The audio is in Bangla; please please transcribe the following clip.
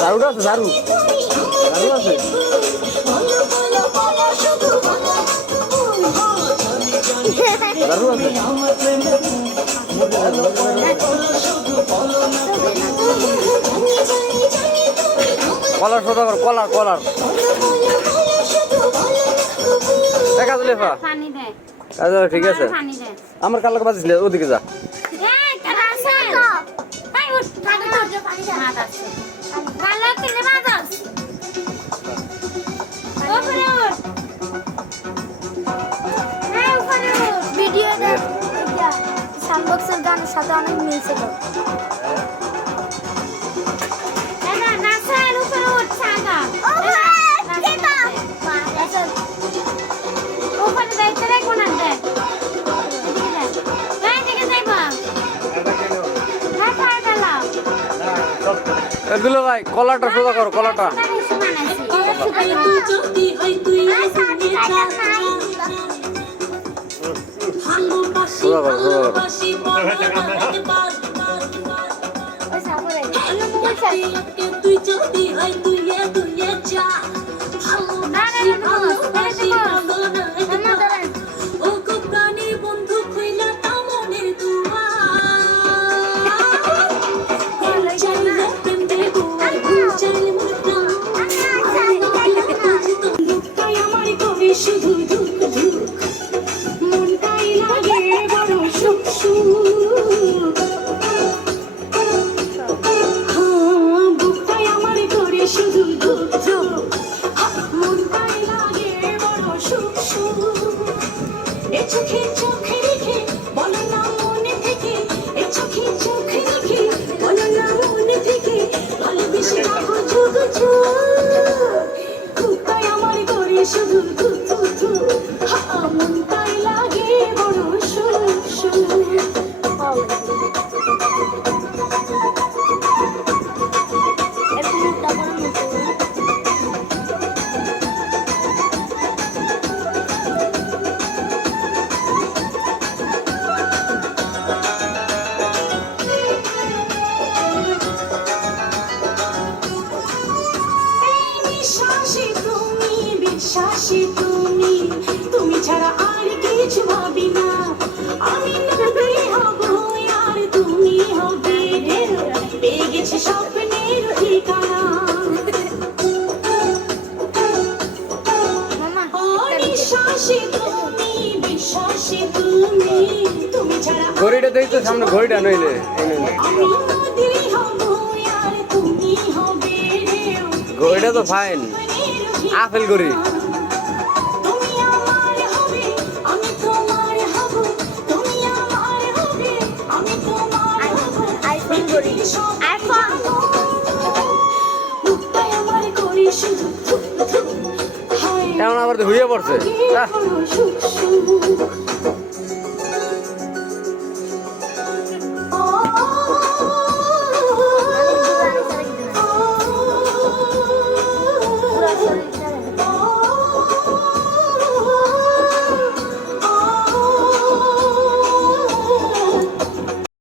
দারুটা আছে, দারু দারু আছে। দারু আছে। কলার সোজা কর, কলার কলার দেখা দিলে ঠিক আছে। আমার কালকে বাজিস ওদিকে যা। সানবক্সের গানের সাথে অনেক মিলছে তো। দুলো ভাই কলাটা সোজা করো, কলাটা সোজা করো, সোজা করো। তুমি ছাড়া আর কিছু ভাবি না, আমি নদী হব আর তুমি হবে পেয়ে গেছি স্বপ্নের ঠিকানা। বিশ্বাসী তুমি, বিশ্বাসী তুমি, তুমি ছাড়া ঘড়িটা দেখতো সামনে, ঘড়িটা নইলে আমি নদী হব আর তুমি হবে ঘড়িটা তো ফাইন আপেল ঘড়ি। এখন আবার হইয়া পড়ছে।